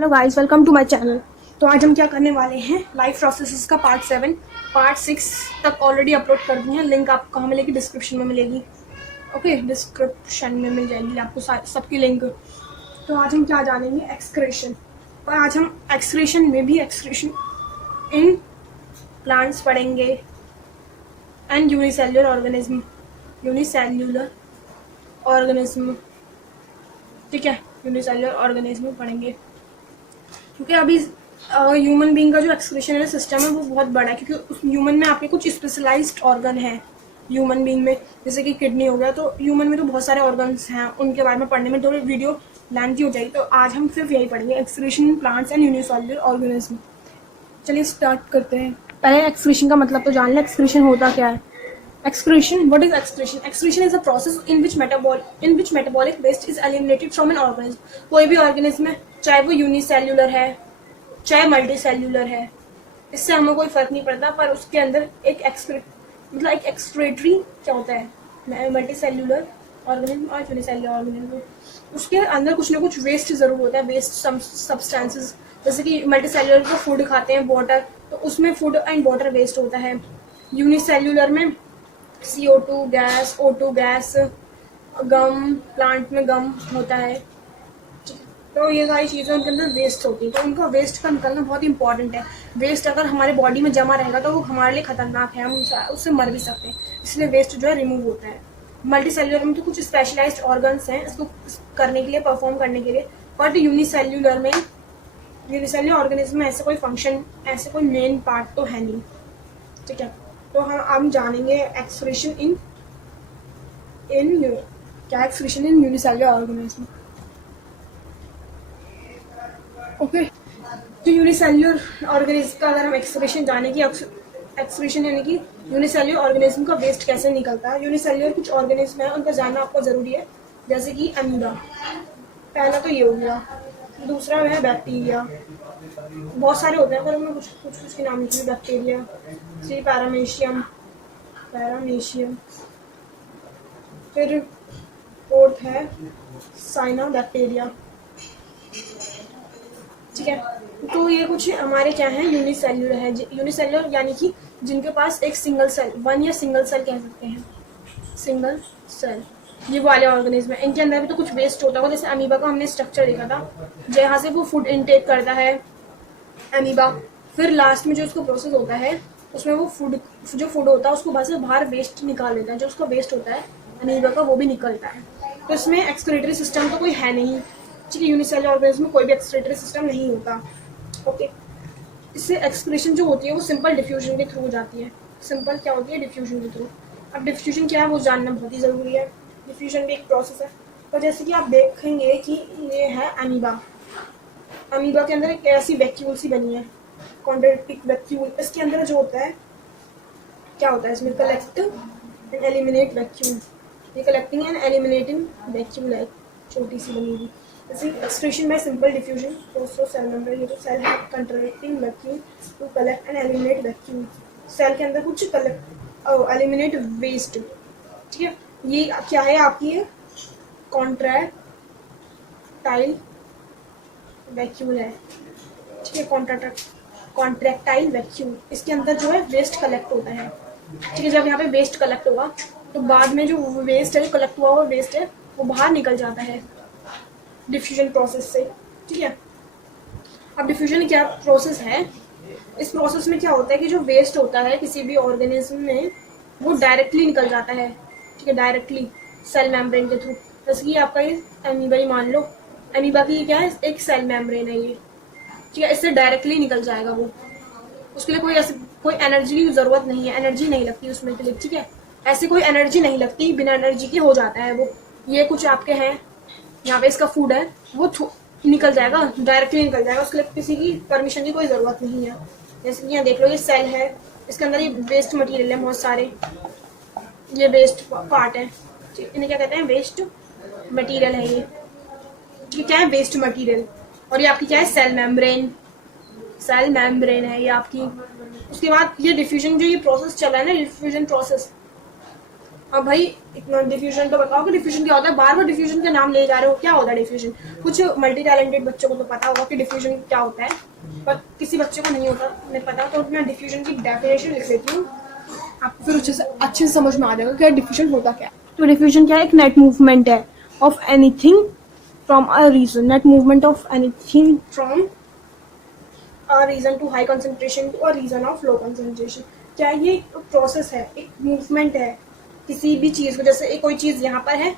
Hello guys, welcome to my channel. तो आज हम क्या करने वाले हैं, लाइफ प्रोसेसेस का पार्ट 7 पार्ट 6 तक ऑलरेडी अपलोड कर दिए हैं। लिंक आपको कहाँ मिलेगी? डिस्क्रिप्शन में मिलेगी। ओके, डिस्क्रिप्शन में मिल जाएगी आपको सबकी लिंक। तो आज हम क्या जानेंगे? एक्सक्रीशन। और आज हम एक्सक्रीशन में भी एक्सक्रीशन इन प्लांट्स पढ़ेंगे एंड यूनिसेल्युलर ऑर्गेनिज्म। ठीक है, यूनिसेल्युलर ऑर्गेनिज्म पढ़ेंगे क्योंकि अभी ह्यूमन बीइंग का जो एक्सक्रीशन सिस्टम है वो बहुत बड़ा है, क्योंकि उस ह्यूमन में आपके कुछ स्पेशलाइज्ड ऑर्गन है ह्यूमन बीइंग में, जैसे कि किडनी हो गया। तो ह्यूमन में तो बहुत सारे ऑर्गन्स हैं, उनके बारे में पढ़ने में थोड़ी वीडियो लेंथी हो जाएगी। तो आज हम सिर्फ यही पढ़ेंगे, excretion in plants and unicellular organism. चलिए स्टार्ट करते हैं। पहले एक्सक्रीशन का मतलब तो जान लें, एक्सक्रीशन होता क्या है। Excretion. What is excretion? Excretion is a process in which metabolic waste is eliminated from an organism. कोई भी ऑर्गेनिज्म है, चाहे वो यूनिसेल्युलर है चाहे मल्टीसेल्युलर है, इससे हमें कोई फर्क नहीं पड़ता, पर उसके अंदर एक एक्सक्रीटरी क्या होता है, मल्टीसेल्युलर ऑर्गेनिज्म और यूनिसेल्युलर ऑर्गेनिज्म, उसके अंदर कुछ ना कुछ वेस्ट जरूर होता है, वेस्ट सब्सटेंसेस। जैसे कि मल्टीसेल्युलर को फूड खाते हैं, वाटर, तो उसमें फूड एंड वाटर वेस्ट होता है। यूनिसेल्युलर में CO2 गैस, O2 गैस, गम, प्लांट में गम होता है। तो ये सारी चीज़ें उनके अंदर वेस्ट होती है, तो उनका वेस्ट का निकलना बहुत इंपॉर्टेंट है। वेस्ट अगर हमारे बॉडी में जमा रहेगा तो वो हमारे लिए खतरनाक है, हम उससे मर भी सकते हैं, इसलिए वेस्ट जो है रिमूव होता है। मल्टीसेल्युलर में तो कुछ स्पेशलाइज्ड ऑर्गन्स हैं इसको करने के लिए, परफॉर्म करने के लिए, बट यूनिसेल्युलर ऑर्गेनिज्म में ऐसे कोई फंक्शन, ऐसे कोई मेन पार्ट तो है नहीं। ठीक है, तो हम जानेंगे excretion in unicellular organism. Okay, तो यूनिसेल्युलर ऑर्गेनिज्म का अगर हम एक्सक्रीशन जाने की, एक्सक्रीशन यानी कि यूनिसेल्युलर ऑर्गेनिज्म का वेस्ट कैसे निकलता है। यूनिसेल्युलर कुछ ऑर्गेनिज्म है, उनका जानना आपको जरूरी है, जैसे कि अमीबा, पहला तो ये हो गया। दूसरा है बैक्टीरिया, बहुत सारे होते हैं पर उनमें कुछ के नाम लिखे। बैक्टीरिया, पैरामीशियम, फिर फोर्थ है साइनोबैक्टीरिया। ठीक है, तो ये कुछ हमारे क्या है, यूनिसेल्युलर है। यूनिसेल्युलर यानी कि जिनके पास एक सिंगल सेल, वन या सिंगल सेल कह सकते हैं, सिंगल सेल, ये वाले ऑर्गेनिज्म है। इनके अंदर भी तो कुछ वेस्ट होता होगा, जैसे अमीबा का हमने स्ट्रक्चर देखा था, जहाँ से वो फूड इनटेक करता है अमीबा, फिर लास्ट में जो उसको प्रोसेस होता है उसमें वो फूड होता है उसको बाहर वेस्ट निकाल देता है, जो उसका वेस्ट होता है अमीबा का वो भी निकलता है। तो इसमें एक्सक्रीटरी सिस्टम तो कोई है नहीं। ठीक है, यूनिसेल्युलर ऑर्गेनिज्म में कोई भी एक्सक्रीटरी सिस्टम नहीं होता। ओके, इससे एक्सक्रीशन जो होती है वो सिंपल डिफ्यूजन के थ्रू हो जाती है। सिंपल क्या होती है? डिफ्यूजन के थ्रू। अब डिफ्यूजन क्या है वो जानना बहुत ही ज़रूरी है। डिफ्यूजन भी एक प्रोसेस है। तो जैसे कि आप देखेंगे कि ये है अमीबा, अमीबा के अंदर एक ऐसी वैक्यूल सी बनी है, कॉन्ड्रेटिक वैक्यूल। इसके अंदर जो होता है क्या होता है, इसमें कलेक्ट एंड एलिमिनेट वैक्यूल, ये कलेक्टिंग एंड एलिमिनेटिंग वैक्यूल है, छोटी सी बनी हुई। जैसे एक्सक्रीशन बाय सिंपल डिफ्यूजन, तो सेल मेंबर, ये तो सेल है contracting vacuole to collect and eliminate vacuole. Cell के अंदर कुछ एलिमिनेट वेस्ट। ठीक है, ये क्या है आपकी कॉन्ट्रैक्टाइल वैक्यूल है। ठीक है, कॉन्ट्रैक्टाइल वैक्यूल, इसके अंदर जो है वेस्ट कलेक्ट होता है। ठीक है, जब यहाँ पे वेस्ट कलेक्ट होगा तो बाद में जो वेस्ट है, जो कलेक्ट हुआ हुआ वेस्ट है, वो बाहर निकल जाता है डिफ्यूजन प्रोसेस से। ठीक है, अब डिफ्यूजन क्या प्रोसेस है, इस प्रोसेस में क्या होता है कि जो वेस्ट होता है किसी भी ऑर्गेनिज्म में वो डायरेक्टली निकल जाता है। ठीक है, डायरेक्टली सेल मेम्ब्रेन के थ्रू। जैसे कि आपका ये अमीबा ही मान लो, अमीबा की क्या है, एक सेल मेम्ब्रेन है ये। ठीक है, इससे डायरेक्टली निकल जाएगा वो, उसके लिए कोई एनर्जी की जरूरत नहीं है, एनर्जी नहीं लगती उसमें के लिए। ठीक है, ऐसे कोई एनर्जी नहीं लगती, बिना एनर्जी के हो जाता है वो। ये कुछ आपके हैं, यहाँ पे इसका फूड है, वो निकल जाएगा, डायरेक्टली निकल जाएगा, उसके लिए किसी की परमिशन की कोई ज़रूरत नहीं है। जैसे कि यहाँ देख लो, ये सेल है, इसके अंदर ये वेस्ट मटेरियल है बहुत सारे, ये वेस्ट पार्ट है, इन्हें क्या कहते हैं, वेस्ट मटेरियल है ये क्या है, वेस्ट मटेरियल। और ये आपकी क्या है, सेल मेम्ब्रेन है ये आपकी। उसके बाद ये डिफ्यूजन, जो ये प्रोसेस चल रहा है ना, डिफ्यूजन प्रोसेस, अब भाई इतना डिफ्यूजन तो बताओ कि डिफ्यूजन क्या होता है, बार बार डिफ्यूजन का नाम ले जा रहे हो, क्या होता है डिफ्यूजन? कुछ मल्टी टैलेंटेड बच्चों को तो पता होगा कि डिफ्यूजन क्या होता है, पर किसी बच्चे को नहीं होता, नहीं पता, तो मैं डिफ्यूजन की डेफिनेशन लिख देती हूँ, आपको फिर अच्छे से समझ में आ जाएगा कि डिफ्यूजन होता क्या है। तो डिफ्यूजन क्या है? एक नेट मूवमेंट है of anything from a region, net movement of anything from a region to high concentration to a region of low concentration. क्या ये एक प्रोसेस है, एक मूवमेंट है किसी भी चीज को, जैसे एक कोई चीज यहाँ पर है,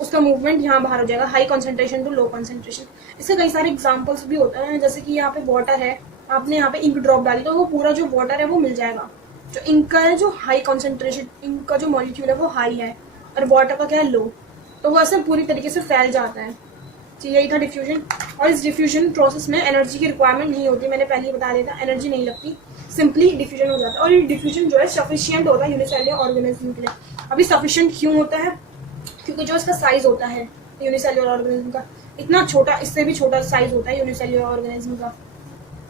उसका मूवमेंट यहाँ बाहर हो जाएगा, high concentration to low concentration. इसके कई सारे एग्जांपल्स भी होते हैं, जैसे कि यहाँ पे वाटर है, आपने यहाँ पे इंक ड्रॉप डाली तो वो पूरा जो वाटर है वो मिल जाएगा। जो इंक का है जो हाई कंसंट्रेशन, इंक का जो मॉलिक्यूल है वो हाई है, और वाटर का क्या है लो, तो वो ऐसे पूरी तरीके से फैल जाता है। तो यही था डिफ्यूजन। और इस डिफ्यूजन प्रोसेस में एनर्जी की रिक्वायरमेंट नहीं होती, मैंने पहले ही बता दिया था, एनर्जी नहीं लगती, सिंपली डिफ्यूजन हो जाता है। और ये डिफ्यूजन जो है सफिशिएंट होता है यूनिसेलुलर ऑर्गेनिज्म के लिए। अभी सफिशिएंट क्यों होता है? क्योंकि जो इसका साइज होता है यूनिसेलुलर ऑर्गेनिज्म का, इतना छोटा, इससे भी छोटा साइज होता है यूनिसेलुलर ऑर्गेनिज्म का।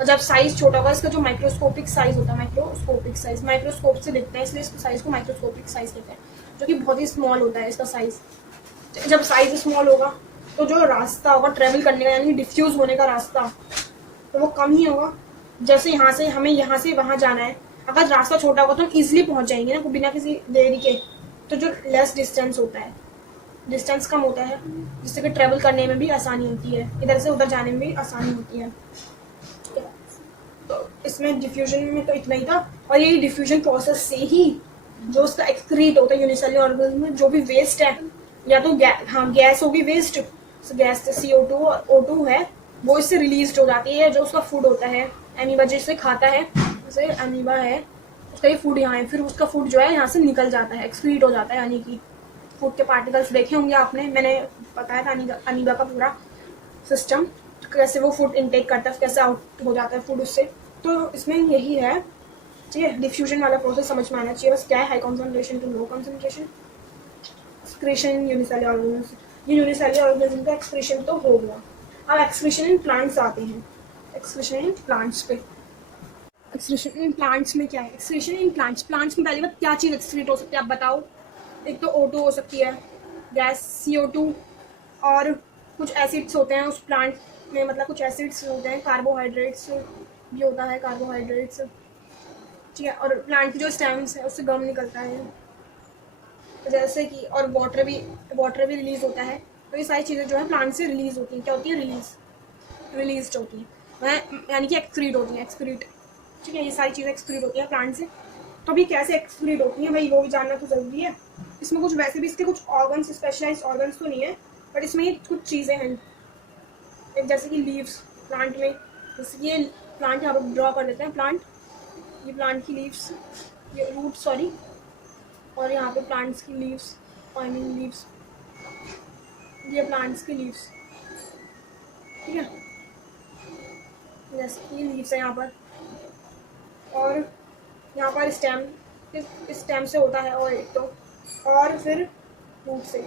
और जब साइज छोटा होगा, इसका जो माइक्रोस्कोपिक साइज होता है, माइक्रोस्कोपिक साइज, माइक्रोस्कोप से दिखता है इसलिए इसके साइज को माइक्रोस्कोपिक साइज कहते हैं, जो कि बहुत ही स्मॉल होता है इसका साइज। जब साइज स्मॉल होगा तो जो रास्ता होगा ट्रेवल करने का, यानी डिफ्यूज होने का रास्ता, तो वो कम ही होगा। जैसे यहाँ से हमें यहाँ से वहाँ जाना है, अगर रास्ता छोटा होगा तो हम इजिली पहुंच जाएंगे ना, बिना किसी देरी के। तो जो लेस डिस्टेंस होता है, डिस्टेंस कम होता है, जिससे कि ट्रेवल करने में भी आसानी होती है, इधर से उधर जाने में भी आसानी होती है। तो इसमें डिफ्यूजन में तो इतना ही था। और ये डिफ्यूजन प्रोसेस से ही जो उसका एक्सक्रीट होता है यूनिसेलुलर ऑर्गेनिज्म में, जो भी वेस्ट है, या तो गैस होगी वेस्ट, गैस CO2 और O2 है, वो इससे रिलीज हो जाती है। जो उसका फूड होता है, एमीबा जिसे खाता है, जैसे एमीबा है, उसका ये फूड यहाँ है, फिर उसका फूड जो है यहाँ से निकल जाता है, एक्सक्रीट हो जाता है, यानी कि फूड के पार्टिकल्स देखे होंगे आपने, मैंने बताया था अमीबा का पूरा सिस्टम, कैसे वो फूड इनटेक करता है, कैसे आउट हो जाता है फूड उससे। तो इसमें यही है, ठीक है, डिफ्यूजन वाला प्रोसेस समझ में आना चाहिए। बस क्या है, high concentration to low concentration, excretion unicellular organism, ये यूनिसेलुलर ऑर्गेनिज्म का एक्सक्रीशन तो हो गया। अब एक्सक्रीशन इन प्लांट्स आते हैं, एक्सक्रीशन इन प्लांट्स पे। एक्सक्रीशन इन प्लांट्स में क्या है? एक्सक्रीशन इन प्लांट्स, प्लांट्स में पहली बात क्या चीज़ एक्सक्रीट हो सकती है आप बताओ? एक तो O2 हो सकती है, गैस CO2, और कुछ एसिड्स होते हैं उस प्लांट में, मतलब कुछ एसिड्स होते हैं, कार्बोहाइड्रेट्स भी होता है, कार्बोहाइड्रेट्स, ठीक है। और प्लांट की जो स्टेम्स है उससे गम निकलता है, जैसे कि, और वाटर भी रिलीज होता है। तो ये सारी चीज़ें जो है प्लांट से रिलीज होती हैं, क्या होती है? रिलीज होती हैं, वह यानी कि एक्सक्रीट होती हैं, एक्सक्रीट, ठीक है। ये सारी चीज़ें एक्सक्रीट होती हैं प्लांट से। तो अभी कैसे एक्सक्रीट होती हैं भाई, वो भी जानना तो ज़रूरी है। इसमें कुछ वैसे भी इसके कुछ ऑर्गन्स, स्पेशलाइज्ड ऑर्गन्स तो नहीं है, बट इसमें ये कुछ चीज़ें हैं, एक जैसे कि लीव्स प्लांट में, जैसे ये प्लांट यहाँ पर ड्रॉ कर देते हैं, प्लांट, ये प्लांट की लीव्स, ये रूट सॉरी, और यहाँ पे प्लांट्स की लीव्स, आई मीन लीव्स, ये प्लांट्स की लीव्स, ठीक है, जैसे ये लीव्स है यहाँ पर, और यहाँ पर स्टेम, इस स्टेम से होता है, और एक तो, और फिर रूट से।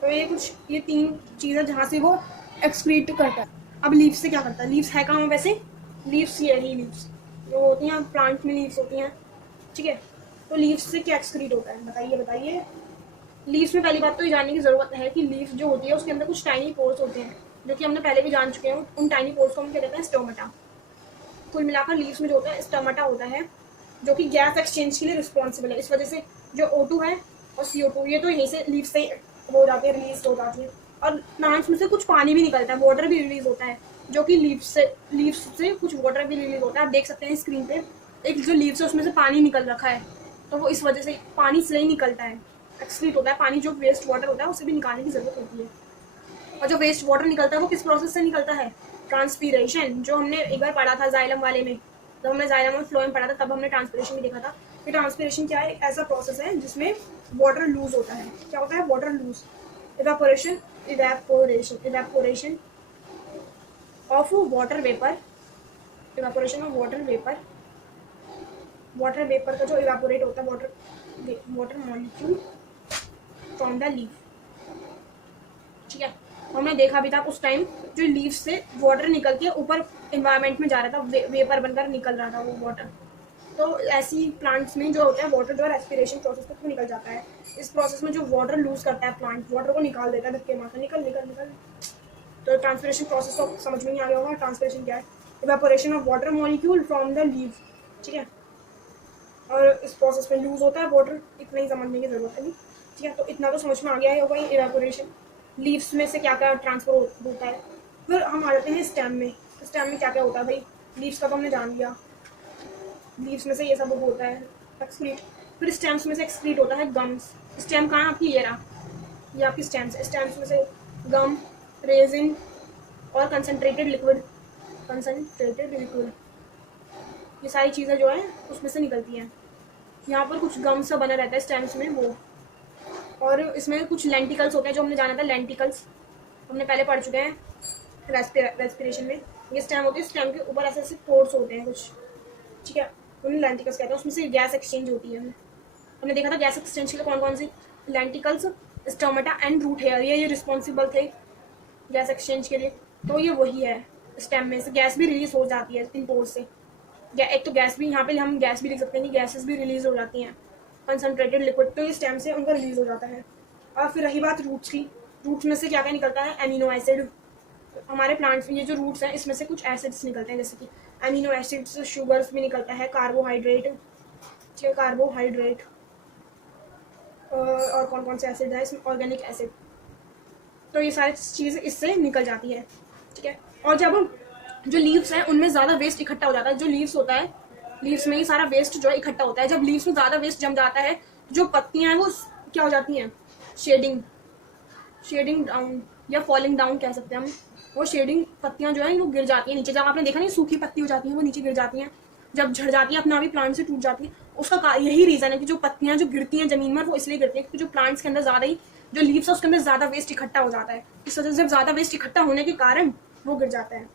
तो ये कुछ, ये तीन चीज़ें जहाँ से वो एक्सक्रीट करता है। अब लीव्स से क्या करता है? लीव्स है कहाँ में वैसे? लीव्स ये रही, लीव्स जो होती हैं प्लांट में, लीव्स होती हैं, ठीक है। तो लीव्स से क्या एक्सक्रीट होता है, बताइए। लीव्स में पहली बात तो ये जानने की ज़रूरत है कि लीव्स जो होती है उसके अंदर कुछ टाइनी पोर्स होते हैं, जो कि हमने पहले भी जान चुके हैं। उन टाइनी पोर्स को हम क्या कहते हैं? स्टोमेटा। कुल मिलाकर लीव्स में जो होता है स्टोमेटा होता है, जो कि गैस एक्सचेंज के लिए रिस्पॉन्सिबल है। इस वजह से जो O2 है और CO2, ये तो यहीं से लीव्स से हो जाती है, रिलीज हो जाती है। और प्लांट्स में से कुछ पानी भी निकलता है, वाटर भी रिलीज होता है, जो कि लीव्स से कुछ वाटर भी रिलीज होता है। आप देख सकते हैं स्क्रीन पे, एक जो लीव्स है उसमें से पानी निकल रखा है, तो वो इस वजह से पानी से ही निकलता है, एक्सक्रीट होता है पानी। जो वेस्ट वाटर होता है उसे भी निकालने की जरूरत होती है। और जो वेस्ट वाटर निकलता है वो किस प्रोसेस से निकलता है? ट्रांसपीरेशन, जो हमने एक बार पढ़ा था जाइलम वाले में, जब हमने जाइलम और फ्लोएम पढ़ा था तब हमने ट्रांसपीरेशन भी देखा था। कि ट्रांसपीरेशन क्या है? ऐसा प्रोसेस है जिसमें वाटर लूज होता है। क्या होता है? Water loose. Evaporation of water vapour, evaporation of water vapour का जो इवेपोरेट होता है, water molecule from the leaf, ठीक है। हमने देखा भी था उस टाइम, जो लीव्स से वाटर निकल के ऊपर एनवायरनमेंट में जा रहा था, वेपर बनकर निकल रहा था वो वाटर, तो ऐसी प्लांट्स में जो होता है वाटर जो है रेस्पिरेशन प्रोसेस के थ्रू निकल जाता है। इस प्रोसेस में जो वाटर लूज करता है प्लांट, वाटर को निकाल देता है धक्के मारकर, निकल निकल निकल। तो ट्रांसपिरेशन प्रोसेस तो समझ में नहीं आ गया होगा। ट्रांसपिरेशन क्या है? Evaporation of water molecule from the leaves, ठीक है। और इस प्रोसेस में लूज होता है वाटर, इतना ही समझने की जरूरत है नहीं, ठीक है। तो इतना तो समझ में आ गया होगा। इवेपोरेशन लीव्स में से क्या क्या ट्रांसफर होता है। फिर हम आ जाते हैं स्टेम में। स्टेम में क्या क्या होता है भाई? लीव्स का तो हमने जान लिया, लीव्स में से ये सब होता है एक्सक्रीट। फिर स्टेम्स में से एक्सक्रीट होता है गम्स। स्टेम कहाँ है आपकी? ये रहा, ये आपकी स्टेम्स है। स्टेम्स में से गम, रेजिन और कंसनट्रेटेड लिक्विड, ये सारी चीज़ें जो है उसमें से निकलती हैं। यहाँ पर कुछ गम सा बना रहता है स्टेम्स में वो, और इसमें कुछ लेंटिकल्स होते हैं जो हमने जाना था। लेंटिकल्स हमने पहले पढ़ चुके हैं रेस्पिरेशन में। ये स्टेम होती है, स्टेम के ऊपर ऐसे ऐसे पोर्स होते हैं कुछ, ठीक है, उन्हें लेंटिकल्स कहते हैं। उसमें से गैस एक्सचेंज होती है। हमने देखा था गैस एक्सचेंज के लिए कौन कौन सी, lenticels, stomata and root hair, ये रिस्पॉन्सिबल थे गैस एक्सचेंज के लिए। तो ये वही है, स्टेम में से गैस भी रिलीज हो जाती है इन पोर्स से। एक तो गैस भी, यहाँ पे हम गैस भी लिख सकते हैं कि गैसेस भी रिलीज हो जाती हैं, कंसनट्रेटेड लिक्विड, तो ये स्टेम से उनका रिलीज हो जाता है। और फिर रही बात रूट्स की, रूट्स में से क्या क्या निकलता है? Amino acid. हमारे प्लांट्स में ये जो रूट्स हैं इसमें से कुछ एसिड्स निकलते हैं, जैसे कि एमिनो एसिड्स, शुगर्स भी निकलता है, कार्बोहाइड्रेट, ठीक है, कार्बोहाइड्रेट, और कौन कौन से एसिड है इसमें? Organic acid. तो ये सारी चीज़ें इससे निकल जाती है, ठीक है। और जब जो लीव्स हैं उनमें ज़्यादा वेस्ट इकट्ठा हो जाता है, जो लीव्स होता है, लीव्स में ही सारा वेस्ट जो है इकट्ठा होता है। जब लीव्स में ज़्यादा वेस्ट जम जाता है, जो पत्तियां हैं वो क्या हो जाती हैं? शेडिंग डाउन या फॉलिंग डाउन कह सकते हैं हम। वो शेडिंग पत्तियां जो है वो गिर जाती हैं नीचे। जब आपने देखा नहीं सूखी पत्ती हो जाती है वो नीचे गिर जाती हैं, जब झड़ जाती है अपना भी प्लांट से टूट जाती है। उसका यही रीज़न है कि जो पत्तियां जो गिरती हैं जमीन में वो इसलिए गिरती हैं क्योंकि जो प्लांट्स के अंदर ज़्यादा ही जो लीव्स है उसके अंदर ज़्यादा वेस्ट इकट्ठा हो जाता है। इस वजह से जब ज़्यादा वेस्ट इकट्ठा होने के कारण वो गिर जाता है।